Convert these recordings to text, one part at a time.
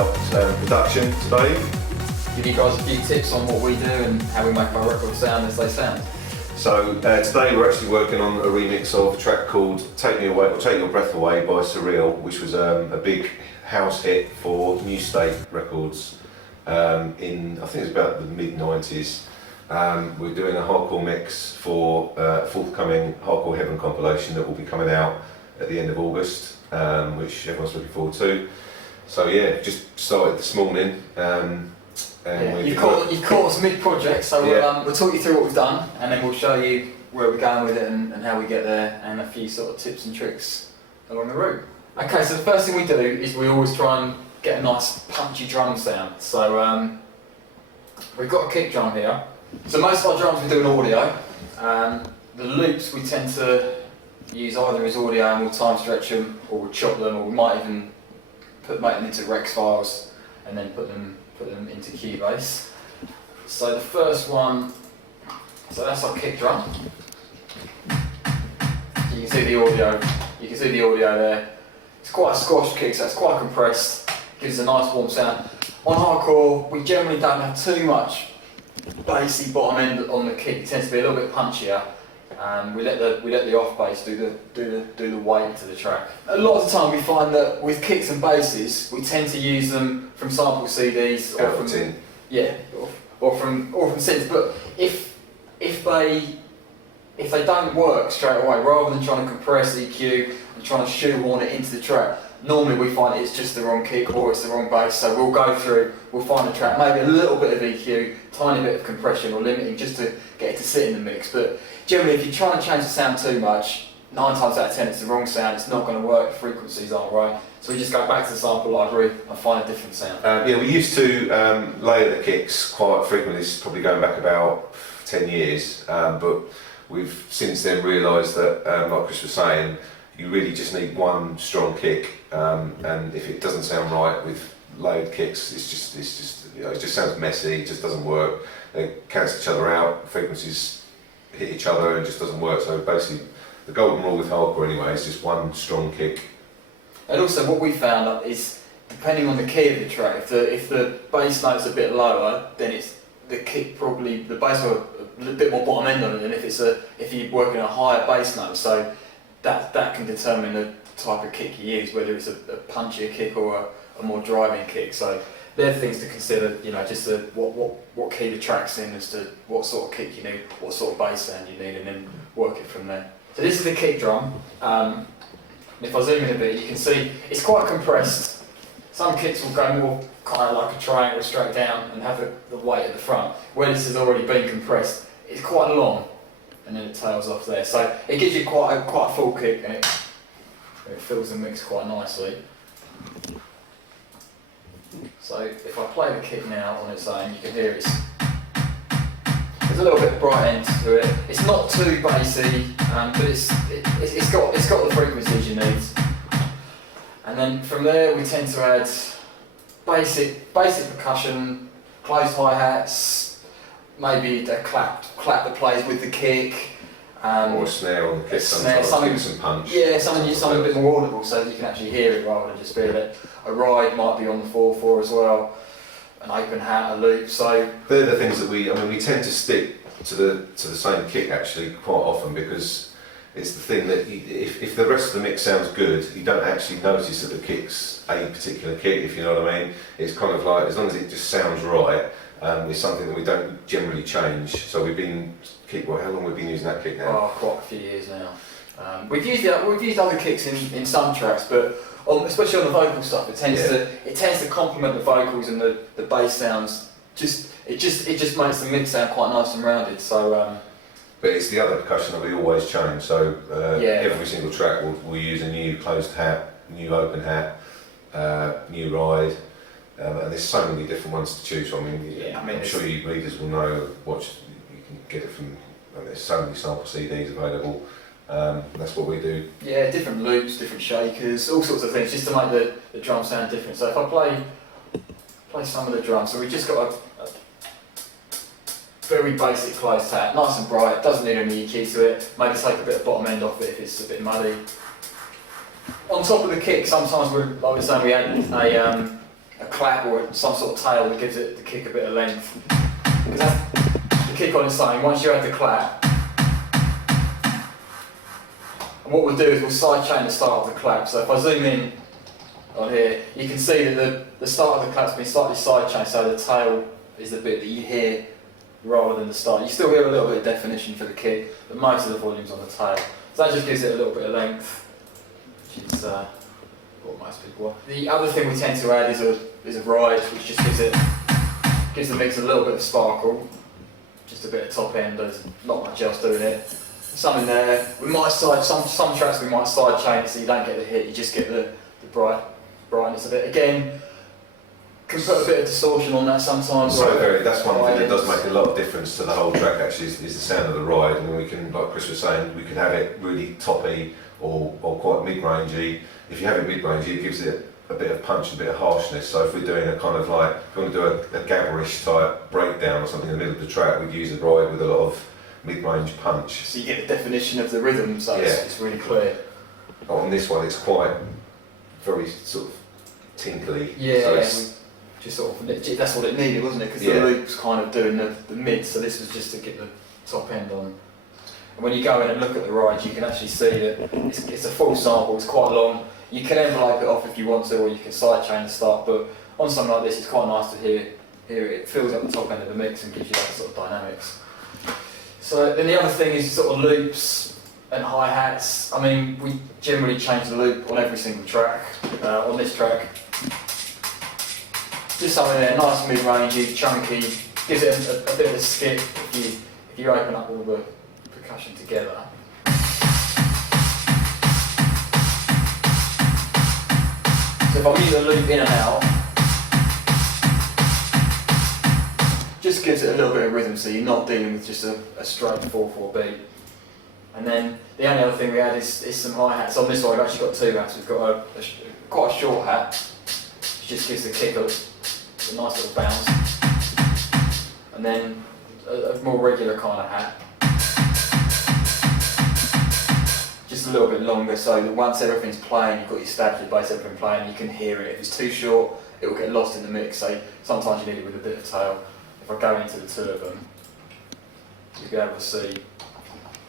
about production today. Give you guys a few tips on what we do and how we make our records sound as they sound. So today we're actually working on a remix of a track called Take Me Away or Take Your Breath Away by Surreal, which was a big house hit for New State Records in, I think it was about the mid-90s. We're doing a hardcore mix for a forthcoming Hardcore Heaven compilation that will be coming out at the end of August, which everyone's looking forward to. So yeah, just started this morning. You've caught us mid-project, so we'll talk you through what we've done, and then we'll show you where we're going with it and how we get there, and a few sort of tips and tricks along the route. Okay, so the first thing we do is we always try and get a nice punchy drum sound. So we've got a kick drum here. So most of our drums we do in audio. The loops we tend to use either as audio and we'll time stretch them, or we'll chop them, or we might even make them into Rex files and then put them into Cubase. So the first one, so that's our kick drum. You can see the audio. You can see the audio there. It's quite a squashed kick, so it's quite compressed. Gives a nice warm sound. On hardcore, we generally don't have too much bassy bottom end on the kick. It tends to be a little bit punchier. We let the off bass do the weight to the track. A lot of the time we find that with kicks and basses we tend to use them from sample CDs or from synths. But if they don't work straight away, rather than trying to compress EQ and trying to shoehorn it into the track, normally we find it's just the wrong kick or it's the wrong bass. So we'll go through, we'll find the track, maybe a little bit of EQ, tiny bit of compression or limiting just to get it to sit in the mix. But generally, if you're trying to change the sound too much, 9 times out of 10 it's the wrong sound, it's not going to work, the frequencies aren't right. So we just go back to the sample library and find a different sound. We used to layer the kicks quite frequently, it's probably going back about 10 years, but we've since then realised that, like Chris was saying, you really just need one strong kick, and if it doesn't sound right with layered kicks, it just sounds messy, it just doesn't work. They cancel each other out, frequencies hit each other and it just doesn't work. So basically the golden rule with hardcore anyway is just one strong kick. And also what we found is, depending on the key of the track, if the bass note's a bit lower, then it's the kick probably, the bass will have a bit more bottom end on it than if you're working a higher bass note. So that can determine the type of kick you use, whether it's a punchier kick or a more driving kick. So they're things to consider, just what key the track's in, as to what sort of kick you need, what sort of bass sound you need, and then work it from there. So this is the kick drum. If I zoom in a bit, you can see it's quite compressed. Some kicks will go more kind of like a triangle straight down and have the weight at the front. Where this has already been compressed, it's quite long, and then it tails off there. So it gives you quite a full kick, and it fills the mix quite nicely. So if I play the kick now on its own, you can hear there's a little bit of bright end to it. It's not too bassy, but it's got the frequencies you need. And then from there we tend to add basic percussion, closed hi-hats, maybe a clap that plays with the kick. Or a snare on the kick, something some punch. Yeah, something a bit more audible so that you can actually hear it rather than just feel it. A ride might be on the 4/4 as well, an open hat, a loop. So they're the things that we tend to stick to the same kick actually quite often, because it's the thing that if the rest of the mix sounds good, you don't actually notice that the kick's a particular kick, if you know what I mean. It's kind of like, as long as it just sounds right, it's something that we don't generally change. So how long have we been using that kick now? Oh, quite a few years now. We've used other kicks in some tracks, but especially on the vocal stuff, it tends to complement the vocals and the bass sounds. It just makes the mix sound quite nice and rounded. So. But it's the other percussion that we always change. So every single track we'll use a new closed hat, new open hat, new ride. And there's so many different ones to choose from. I'm sure you readers will know what you can get it from. There's so many sample CDs available. That's what we do. Yeah, different loops, different shakers, all sorts of things, just to make the drum sound different. So if I play some of the drums, so we've just got a very basic closed hat, nice and bright, doesn't need any EQ to it. Maybe take a bit of bottom end off it if it's a bit muddy. On top of the kick, sometimes we add a clap or some sort of tail that gives it the kick a bit of length. Because the kick on its own, once you add the clap, and what we'll do is we'll sidechain the start of the clap. So if I zoom in on here, you can see that the start of the clap's been slightly sidechained, so the tail is the bit that you hear rather than the start. You still hear a little bit of definition for the kick, but most of the volume's on the tail. So that just gives it a little bit of length, which is what most people want. The other thing we tend to add is a ride, which just gives the mix a little bit of sparkle, just a bit of top end. There's not much else doing it. Some in there. We might some tracks we might side chain so you don't get the hit. You just get the brightness of it. Again, can put a bit of distortion on that sometimes. So that's one thing that does make a lot of difference to the whole track. Actually, is the sound of the ride. And we can, like Chris was saying, we can have it really toppy or quite mid-rangey. If you have it mid-rangey, it gives it a bit of punch, a bit of harshness. So if we're doing a kind of like, if we want to do a gabberish type breakdown or something in the middle of the track, we'd use a ride with a lot of mid-range punch. So you get the definition of the rhythm, so it's really clear. On this one, it's quite very sort of tinkly. Yeah, so it's just sort of, that's what it needed, wasn't it? Because the loop's kind of doing the mid, so this was just to get the top end on. And when you go in and look at the ride, you can actually see that it's a full sample, it's quite long. You can envelope it off if you want to, or you can sidechain the start, but on something like this, it's quite nice to hear it. It fills up the top end of the mix and gives you that sort of dynamics. So then the other thing is sort of loops and hi-hats. I mean, we generally change the loop on every single track. On this track, just something there, nice mid-rangey, chunky, gives it a bit of a skip if you open up all the percussion together. So if I move the loop in and out, just gives it a little bit of rhythm, so you're not dealing with just a straight 4/4 beat. And then the only other thing we add is some hi-hats. On this one we've actually got two hats. We've got quite a short hat, which just gives the kick a nice little bounce. And then a more regular kind of hat. Just a little bit longer, so that once everything's playing, you've got your stabs, your bass, everything playing, you can hear it. If it's too short, it will get lost in the mix, so sometimes you need it with a bit of tail. If I go into the two of them, you'll be able to see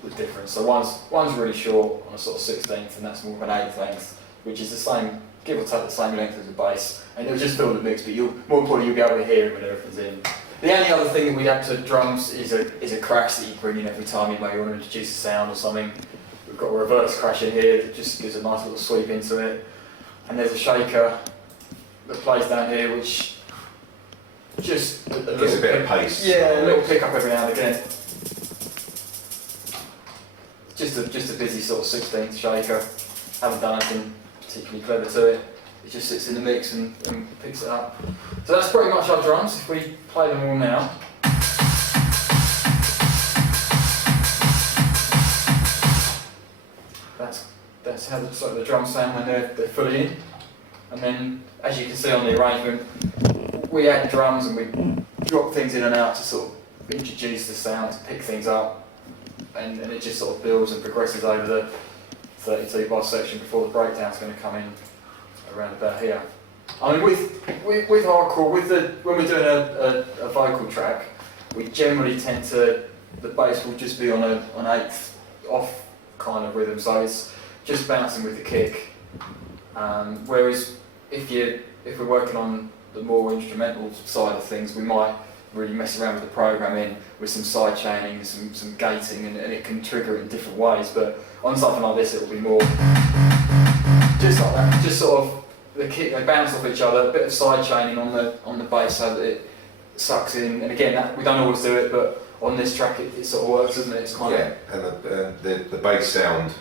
the difference. So one's really short on a sort of 16th, and that's more of an 8th length, which is the same, give or take the same length as the bass, and it'll just fill the mix, but more importantly, you'll be able to hear it when everything's in. The only other thing that we'd add to drums is a crash that you bring in every time you maybe want to introduce a sound or something. We've got a reverse crash in here that just gives a nice little sweep into it, and there's a shaker that plays down here, which just gives a bit of pace. Yeah, a little pick up every now and again. Just a busy sort of 16th shaker. Haven't done anything particularly clever to it. It just sits in the mix and picks it up. So that's pretty much our drums. If we play them all now. That's how the drums sound when they're fully in. And then, as you can see on the arrangement, we add drums and we drop things in and out to sort of introduce the sound, to pick things up, and it just sort of builds and progresses over the 32 bar section before the breakdown's going to come in around about here. I mean, with hardcore, when we're doing a vocal track, we generally tend to, the bass will just be on an 8th off kind of rhythm, so it's just bouncing with the kick. Whereas if we're working on the more instrumental side of things, we might really mess around with the programming with some side chaining, some gating, and it can trigger it in different ways. But on something like this, it will be more just like that, just sort of the kick, they bounce off each other, a bit of side chaining on the bass so that it sucks in. And again, we don't always do it, but on this track, it sort of works, doesn't it? It's kind of and the bass sound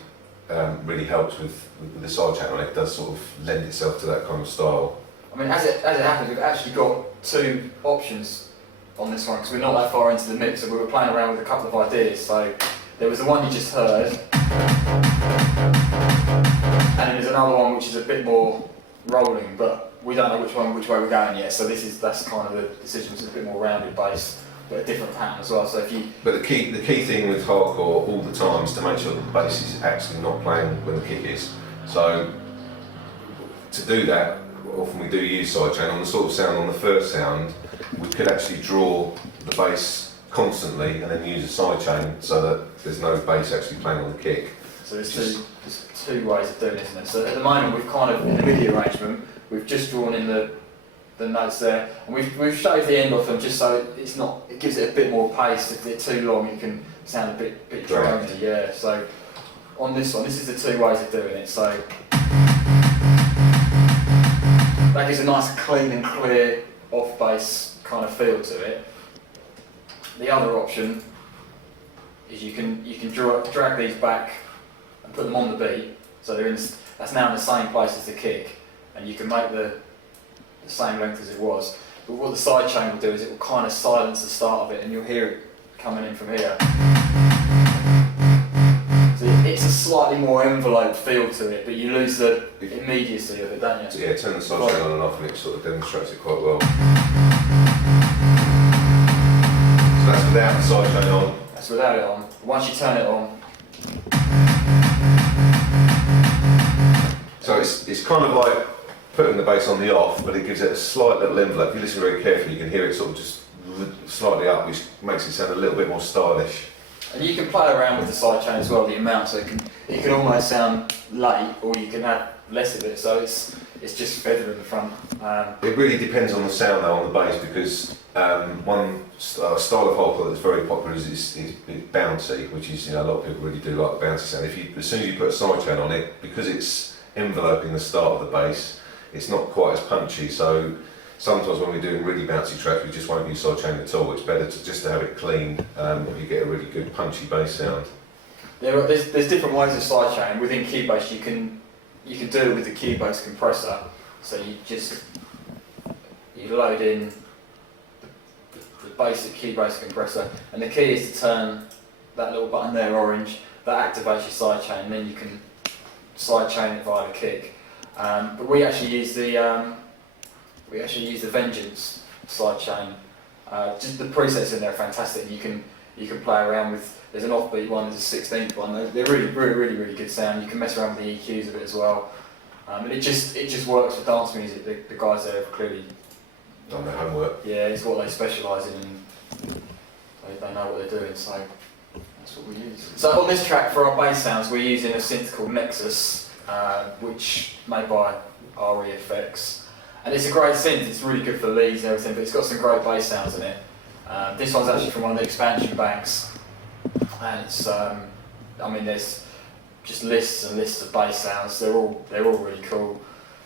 really helps with the side channel. It does sort of lend itself to that kind of style. I mean, as it happens, we've actually got two options on this one because we're not that far into the mix, so we were playing around with a couple of ideas. So there was the one you just heard, and then there's another one which is a bit more rolling, but we don't know which way we're going yet. So that's kind of the decision. It's a bit more rounded bass, but a different pattern as well. So if you But the key thing with hardcore all the time is to make sure that the bass is actually not playing when the kick is. So to do that, often we do use sidechain on the sort of sound on the first sound, we could actually draw the bass constantly and then use a sidechain so that there's no bass actually playing on the kick. So there's two ways of doing it, isn't there? So at the moment we've kind of, in the MIDI arrangement, we've just drawn in the notes there, and we've shaved the end off them just so it's not, it gives it a bit more pace. If they're too long it can sound a bit drony, yeah. So on this one, this is the two ways of doing it. So that gives a nice clean and clear off bass kind of feel to it. The other option is you can drag these back and put them on the beat, so they're in, that's now in the same place as the kick, and you can make the same length as it was. But what the sidechain will do is it will kind of silence the start of it, and you'll hear it coming in from here. So it's a slightly more enveloped feel to it, but you lose the immediacy of it, don't you? Yeah, turn the sidechain on and off and it sort of demonstrates it quite well. So that's without the sidechain on. That's without it on. Once you turn it on. So it's kind of like putting the bass on the off, but it gives it a slight little envelope. If you listen very carefully, you can hear it sort of just slightly up, which makes it sound a little bit more stylish. And you can play around with the sidechain as well, the amount, so it can almost sound late, or you can have less of it, so it's just feather in the front. It really depends on the sound though on the bass, because one style of hardcore that's very popular is bouncy, which is, you know, a lot of people really do like the bouncy sound. As soon as you put a sidechain on it, because it's enveloping the start of the bass, it's not quite as punchy. So sometimes when we're doing really bouncy tracks, we just won't use sidechain at all. It's better to have it clean if you get a really good punchy bass sound. There's different ways of sidechain. Within Cubase, you can do it with the Cubase compressor. So you load in the basic Cubase compressor, and the key is to turn that little button there, orange. That activates your sidechain, and then you can sidechain it via the kick. But we actually use the Vengeance sidechain. Just the presets in there are fantastic. You can play around with. There's an offbeat one, there's a 16th one. They're really good sound. You can mess around with the EQs a bit as well. And it just works for dance music. The guys there have clearly done their homework. Yeah, it's what they specialise in, and they know what they're doing. So that's what we use. So on this track for our bass sounds, we're using a synth called Nexus, which made by REFX. And it's a great synth, it's really good for leads and everything, but it's got some great bass sounds in it. This one's actually from one of the expansion banks, and it's, I mean, there's just lists and lists of bass sounds. They're all really cool.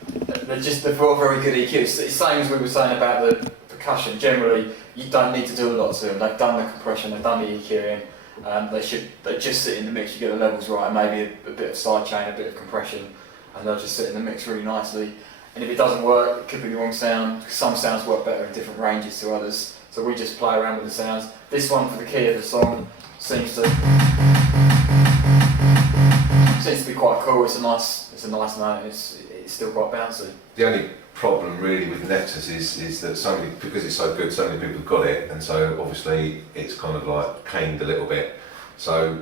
They've got very good EQ. It's the same as we were saying about the percussion. Generally, you don't need to do a lot to them. They've done the compression, they've done the EQing. They just sit in the mix. You get the levels right, and maybe a bit of sidechain, a bit of compression, and they'll just sit in the mix really nicely. And if it doesn't work, it could be the wrong sound. Some sounds work better in different ranges to others, so we just play around with the sounds. This one, for the key of the song, seems to be quite cool. It's a nice note. It's still quite bouncy. The only problem really with Nexus is that because it's so good, so many people have got it, and so obviously it's kind of like caned a little bit. So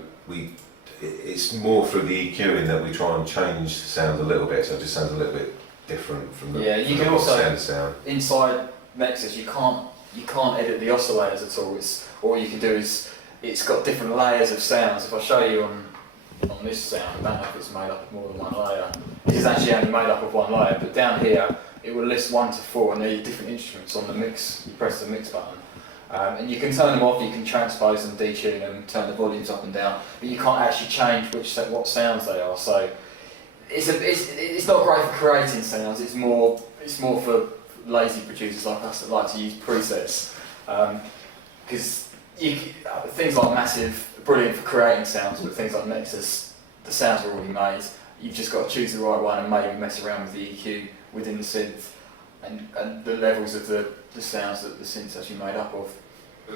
it's more through the EQing that we try and change the sound a little bit, so it just sounds a little bit different from the you can also sound. Inside Nexus you can't edit the oscillators at all. All you can do is it's got different layers of sounds. If I show you on this sound, I don't know if it's made up of more than one layer. This is actually only made up of one layer, but down here it will list 1 to 4, and they're different instruments on the mix. You press the mix button, and you can turn them off. You can transpose them, detune them, turn the volumes up and down, but you can't actually change what sounds they are. So it's not great for creating sounds. It's more for lazy producers like us that like to use presets, because things like Massive are brilliant for creating sounds, but things like Nexus, the sounds are already made. You've just got to choose the right one and maybe mess around with the EQ within the synth and the levels of the sounds that the synth's actually made up of.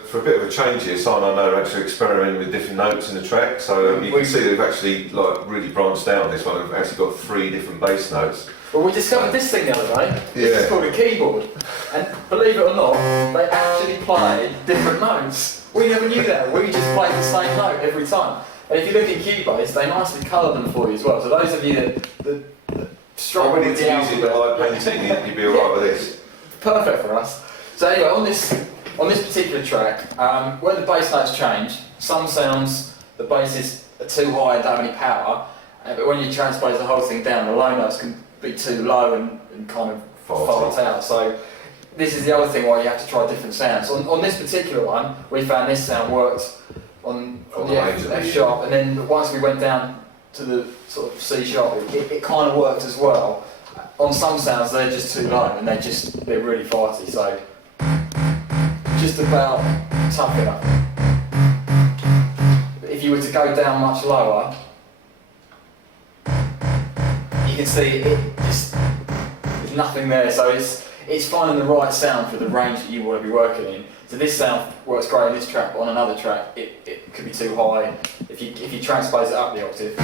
For a bit of a change here, Simon and I are actually experimenting with different notes in the track, so you can see they've actually really branched out on this one. We've actually got 3 different bass notes. Well, we discovered this thing the other day. Yeah. This is called a keyboard, and believe it or not, they actually play different notes. We never knew that. We just played the same note every time. And if you look at Cubase, they nicely colour them for you as well. So those of you that struggle I with need the to use it alphabet. like painting, you'd be alright with this. Perfect for us. So anyway, on this particular track, when the bass notes change, some sounds the basses are too high and don't have any power, but when you transpose the whole thing down, the low notes can be too low and kind of fart out. So this is the other thing why you have to try different sounds. On this particular one, we found this sound worked on the F sharp, and then once we went down to the sort of C sharp, it kind of worked as well. On some sounds they're just too low and they're really farty, so just about tough enough. But if you were to go down much lower, you can see there's nothing there, so it's finding the right sound for the range that you want to be working in. So this sound works great in this track, but on another track it could be too high if you transpose it up the octave.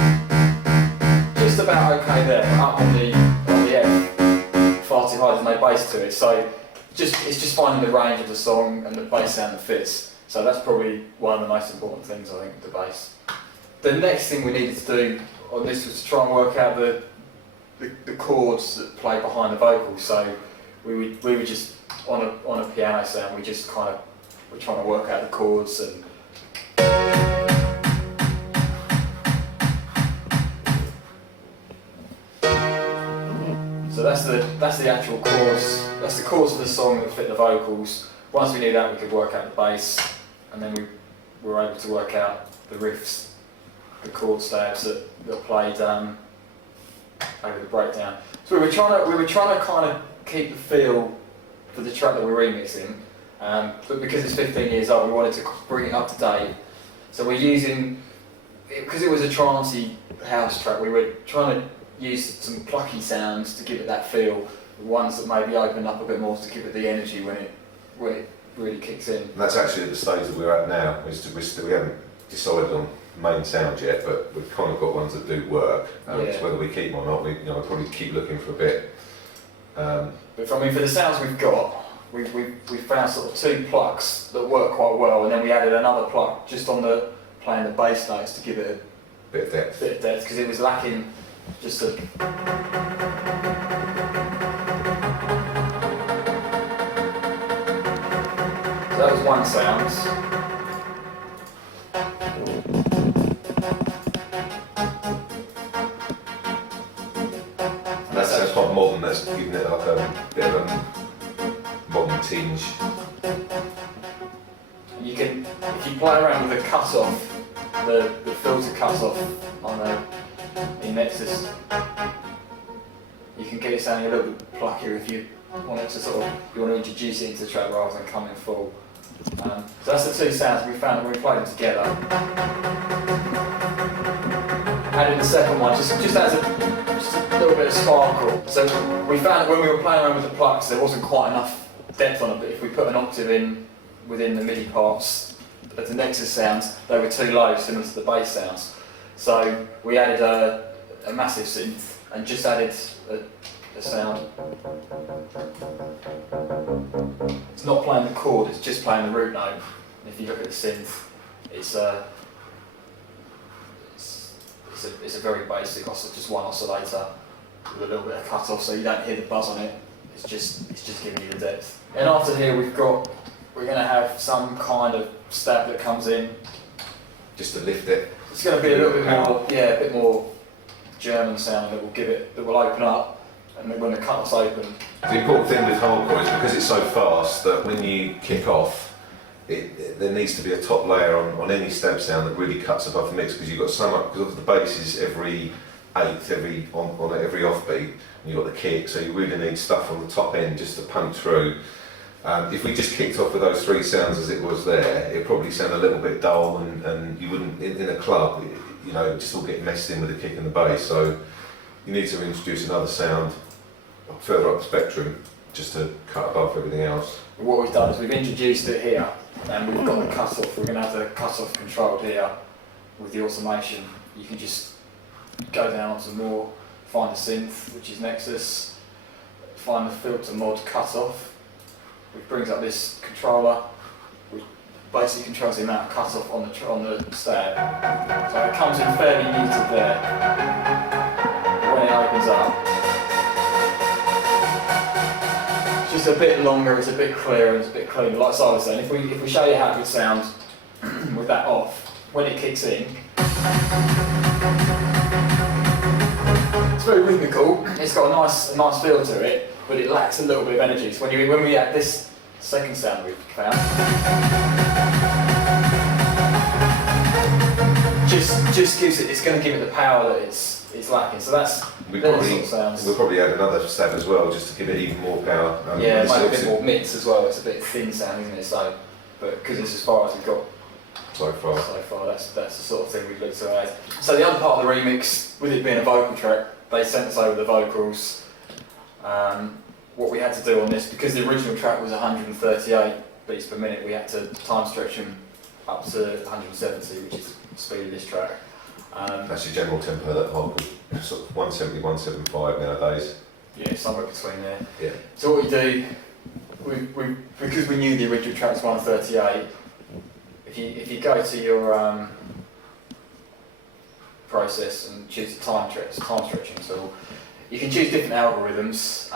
Just about okay there, but up on the F, far too high, there's no bass to it. So it's just finding the range of the song and the bass sound that fits. So that's probably one of the most important things, I think, the bass. The next thing we needed to do on this was to try and work out the chords that play behind the vocals. So we were just on a piano sound. We're trying to work out the chords and. So that's the actual chords. That's the chords of the song that fit the vocals. Once we knew that, we could work out the bass, and then we were able to work out the riffs, the chord stabs that played over the breakdown. So we were trying to kind of keep the feel for the track that we're remixing, but because it's 15 years old, we wanted to bring it up to date. So we're using, because it was a trancey house track, we were trying to use some plucky sounds to give it that feel, ones that maybe open up a bit more to give it the energy when it really kicks in. And that's actually at the stage that we're at now. We haven't decided on main sound yet, but we've kind of got ones that do work. It's whether we keep them or not, we'll probably keep looking for a bit. But for the sounds we've got, we found sort of two plucks that work quite well, and then we added another pluck just on playing the bass notes to give it a bit of depth. Because it was lacking just a. So that was one sound. And that's quite modern, that's giving it like a bit of a modern tinge. You can, if you play around with the cut-off, the filter cut-off in Nexus, you can get it sounding a little bit pluckier if you want to introduce it into the track rather than come in full. So that's the two sounds we found when we played them together. Added the second one just adds a little bit of sparkle. So we found that when we were playing around with the plucks, there wasn't quite enough depth on it, but if we put an octave in within the MIDI parts of the Nexus sounds, they were too low, similar to the bass sounds. So we added a massive synth and just added a sound. It's not playing the chord, it's just playing the root note. And if you look at the synth, it's a very basic, just one oscillator with a little bit of cut off, so you don't hear the buzz on it. It's just giving you the depth. And after here, we're going to have some kind of stab that comes in, just to lift it. It's going to be a little bit more, a bit more German sound that will open up, and then when the cut's open. The important thing with hardcore is because it's so fast that when you kick off, there needs to be a top layer on any stab sound that really cuts above the mix, because you've got so much, because the bass is every eighth, every offbeat, and you've got the kick, so you really need stuff on the top end just to punch through. If we just kicked off with those three sounds as it was there, it'd probably sound a little bit dull, and you wouldn't, in a club, just all get messed in with the kick and the bass. So you need to introduce another sound further up the spectrum just to cut above everything else. What we've done is we've introduced it here, and we've got the cut-off. We're going to have the cut-off controlled here with the automation. You can just go down to more, find the synth, which is Nexus, find the filter mod cut-off, which brings up this controller, which basically controls the amount of cut-off on the stab. So it comes in fairly muted there. When it opens up, just a bit longer, it's a bit clearer, it's a bit cleaner. Like Si was saying, if we show you how it would sound with that off, when it kicks in, it's very rhythmical. It's got a nice feel to it, but it lacks a little bit of energy. So when we add this second sound we've found, just gives it. It's going to give it the power that it's lacking. So that's we'll probably add another stab as well, just to give it even more power. Yeah, make a bit more mix as well. It's a bit thin sound, isn't it? So, but because it's as far as we've got so far, that's the sort of thing we've looked to add. So the other part of the remix, with it being a vocal track, they sent us over the vocals. What we had to do on this, because the original track was 138 beats per minute, we had to time stretch them up to 170, which is the speed of this track. That's your general tempo, that whole sort of 170, 175 nowadays. Yeah, somewhere between there. Yeah. So what you do, because we knew the original track was 138, if you go to your process and choose the time stretching tool, you can choose different algorithms.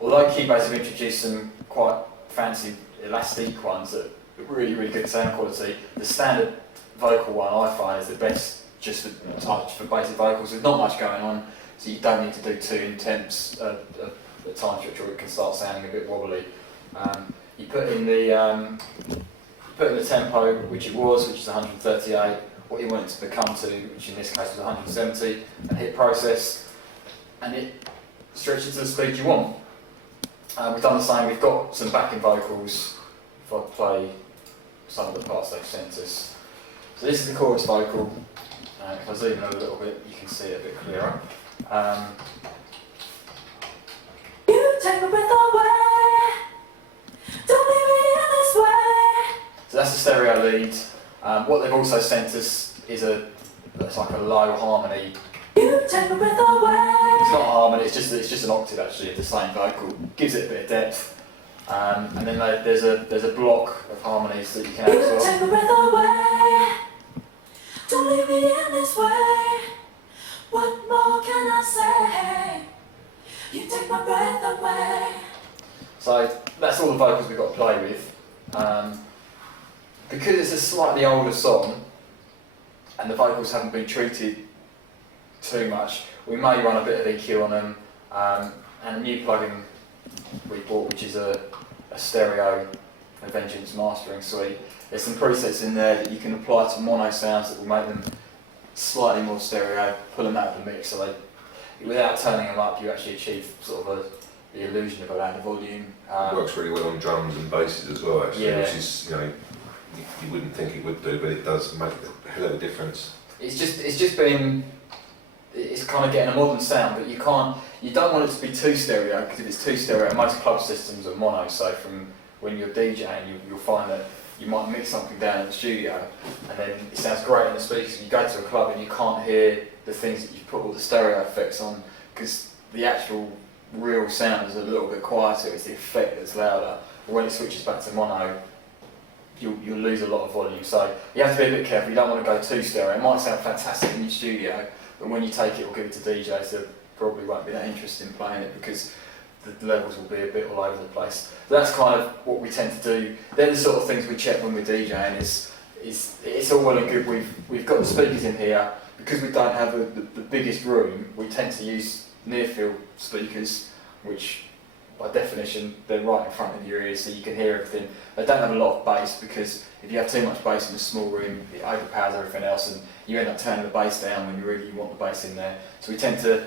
Although Keybase have introduced some quite fancy elastic ones that are really good sound quality, the standard vocal one I find is the best just for touch for basic vocals. There's not much going on, so you don't need to do too intense a time stretch, or it can start sounding a bit wobbly. You put in the tempo, which is 138, what you want it to become to, which in this case was 170, and hit process, and it stretches to the speed you want. We've done the same, we've got some backing vocals, if I play some of the parts they've sent us. So this is the chorus vocal. If I zoom in a little bit, you can see it a bit clearer. You take my breath away, don't leave me in this way. So that's the stereo lead. What they've also sent us is it's like a low harmony. You take my breath away. It's not a harmony, it's just an octave actually of the same vocal. Gives it a bit of depth. And then there's a block of harmonies that you can add as well. You take my breath away. Don't leave me in this way. What more can I say? You take my breath away. So that's all the vocals we've got to play with. Because it's a slightly older song and the vocals haven't been treated too much, we may run a bit of EQ on them. And a new plugin we bought, which is a stereo Vengeance mastering suite. There's some presets in there that you can apply to mono sounds that will make them slightly more stereo, pull them out of the mix, so without turning them up you actually achieve sort of the illusion of around the volume. It works really well on drums and basses as well actually, yeah. Which is, you wouldn't think it would do, but it does make a hell of a difference. It's kind of getting a modern sound, but you don't want it to be too stereo, because if it's too stereo, most club systems are mono, so from when you're DJing, you'll find that you might mix something down in the studio and then it sounds great in the speakers, and you go to a club and you can't hear the things that you've put all the stereo effects on, because the actual real sound is a little bit quieter, it's the effect that's louder. But when it switches back to mono, you'll lose a lot of volume. So you have to be a bit careful, you don't want to go too stereo. It might sound fantastic in your studio, but when you take it or give it to DJs, they probably won't be that interested in playing it, because the levels will be a bit all over the place. So that's kind of what we tend to do. They're the sort of things we check when we're DJing. Is it's all well and good. We've got the speakers in here, because we don't have the biggest room. We tend to use near field speakers, which by definition they're right in front of your ears, so you can hear everything. They don't have a lot of bass, because if you have too much bass in a small room, it overpowers everything else, and you end up turning the bass down when you really want the bass in there. So we tend to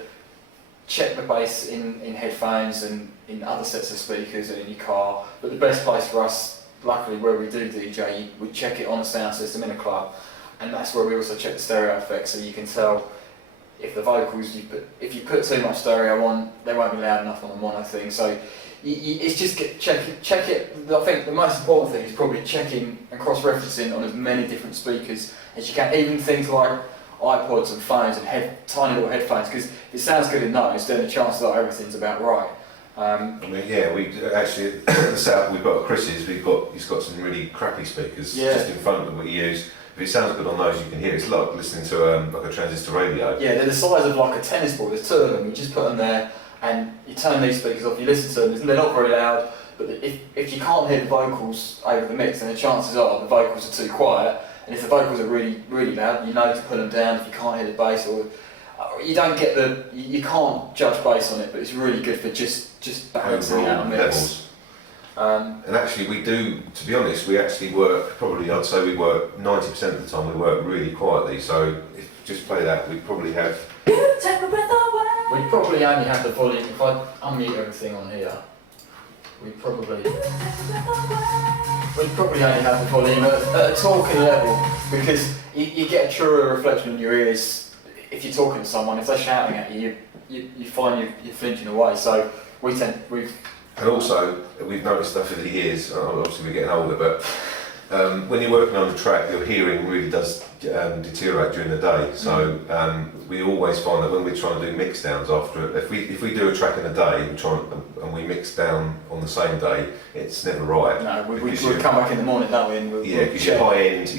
check the bass in headphones and in other sets of speakers and in your car, but the best place for us, luckily where we do DJ, we check it on a sound system in a club, and that's where we also check the stereo effects, so you can tell if the vocals, if you put too much stereo on, they won't be loud enough on the mono thing. So it's just check it. I think the most important thing is probably checking and cross-referencing on as many different speakers as you can, even things like iPods and phones and tiny little headphones, because if it sounds good in those, then the chances are everything's about right. We actually at the setup we've got at Chris's, he's got some really crappy speakers just in front of him we use. If it sounds good on those, you can hear it. It's like listening to like a transistor radio. Yeah, they're the size of like a tennis ball. There's two of them. You just put them there, and you turn these speakers off. You listen to them. They're not very loud. But if you can't hear the vocals over the mix, then the chances are the vocals are too quiet. And if the vocals are really, really loud, you know to put them down if you can't hear the bass, or you don't get you can't judge bass on it, but it's really good for just balancing out a mix. Levels. And actually we do, to be honest, we actually work, probably I'd say we work 90% of the time we work really quietly, so if you just play that, we probably have... Take my breath away. We probably only have the volume, if I unmute everything on here, we probably only have the volume at a talking level, because you get a truer reflection in your ears if you're talking to someone. If they're shouting at you, you find you're flinching away, so we've... And also, we've noticed stuff over the years, obviously we're getting older, but when you're working on the track, your hearing really does deteriorate during the day. So we always find that when we're trying to do mix downs after, if we do a track in a day and we mix down on the same day, it's never right. No, we come back in the morning, don't we? And yeah, because your high end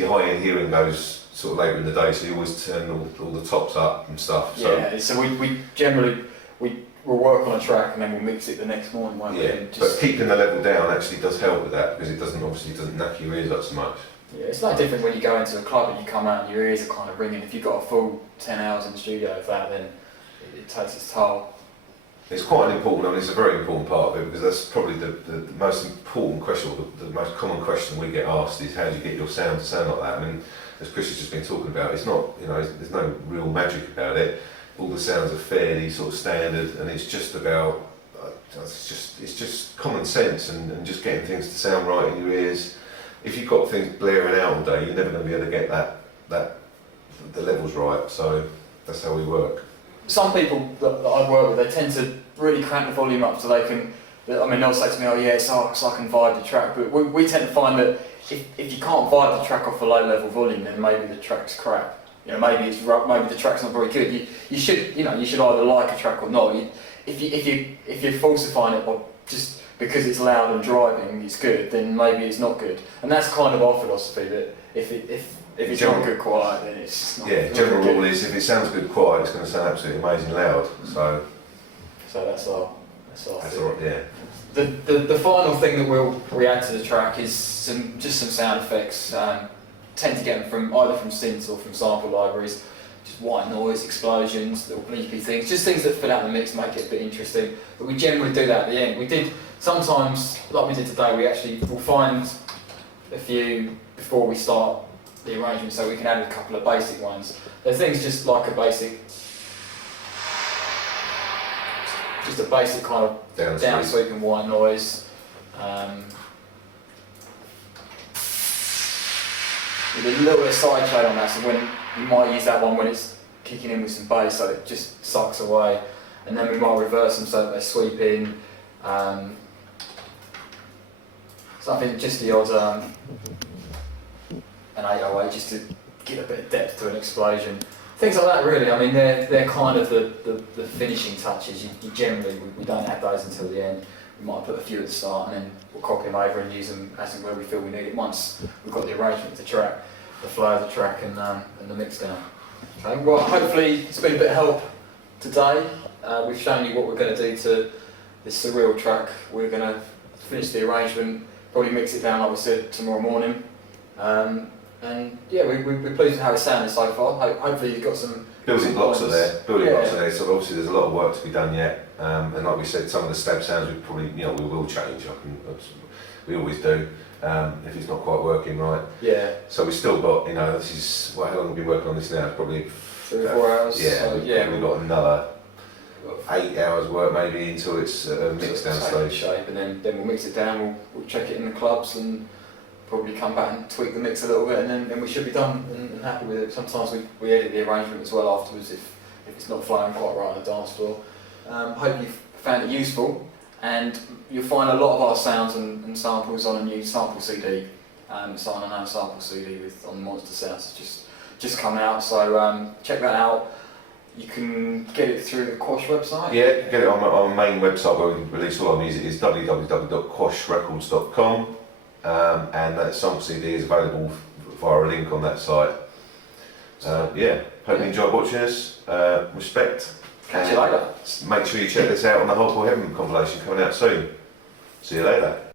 hearing goes sort of later in the day, so you always turn all the tops up and stuff. So. Yeah, so we generally we'll work on a track and then we'll mix it the next morning, won't we? Yeah, but keeping the level down actually does help with that, because it doesn't knack your ears up so much. Yeah, it's no different when you go into a club and you come out and your ears are kind of ringing. If you've got a full 10 hours in the studio of that, then it takes its toll. It's quite an important, I mean, it's a very important part of it, because that's probably the most important question, or the most common question we get asked is, how do you get your sound to sound like that? I mean, as Chris has just been talking about, it's not, there's no real magic about it. All the sounds are fairly sort of standard, and it's just about, it's just common sense and just getting things to sound right in your ears. If you've got things blaring out all day, you're never going to be able to get the levels right. So that's how we work. Some people that I work with, they tend to really crank the volume up so they can. I mean, they'll say to me, "Oh yeah, so I can vibe the track." But we tend to find that if you can't vibe the track off a low level volume, then maybe the track's crap. Maybe the track's not very good. You should either like a track or not. If you're falsifying it or just because it's loud and driving, it's good, then maybe it's not good. And that's kind of our philosophy, that if it's not good quiet, then it's not. Yeah, general rule is if it sounds good quiet, it's going to sound absolutely amazing loud. So that's our thing. Yeah. The final thing that we'll add to the track is some sound effects. Tend to get them either from synths or from sample libraries. Just white noise, explosions, little bleepy things, just things that fill out the mix, make it a bit interesting. But we generally do that at the end. We did sometimes, like we did today, we'll find a few before we start the arrangement, so we can add a couple of basic ones. They're things just like a basic kind of down sweeping white noise. With a little bit of side shade on that, so when you might use that one when it's kicking in with some bass, so it just sucks away. And then we might reverse them so that they sweep in. So I think just the odd an 808 just to give a bit of depth to an explosion. Things like that, really. I mean, they're kind of the finishing touches. You generally we don't add those until the end. We might put a few at the start and then we'll copy them over and use them as and where we feel we need it once we've got the arrangement of the track, the flow of the track and the mix down. Okay, well, hopefully it's been a bit of help today. We've shown you what we're going to do to this surreal track. We're going to finish the arrangement, probably mix it down like we said tomorrow morning. And yeah, we're pleased with how it sounded so far. Hopefully you've got some building blocks are there. So obviously there's a lot of work to be done yet. And like we said, some of the stab sounds we probably we will change. We always do. If it's not quite working right. Yeah. So we've still got this is how long have we been working on this now? It's probably 3 or 4 hours. Yeah. So, we've got another 8 hours work maybe until it's mixed down stage. Shape, and then we'll mix it down. We'll check it in the clubs and probably come back and tweak the mix a little bit, and then we should be done and happy with it. Sometimes we edit the arrangement as well afterwards if it's not flowing quite right on the dance floor. Hope you've found it useful, and you'll find a lot of our sounds and samples on a new sample CD. So on a sample CD on the Monster Sounds. It's just come out, so check that out. You can get it through the Quash website. Yeah, get it on our main website where we release all our music. Is www.quashrecords.com. And that sample CD is available via a link on that site. Hope you enjoyed watching us. Respect. Catch you later. Make sure you check this out on the Hardcore Heaven compilation coming out soon. See you later.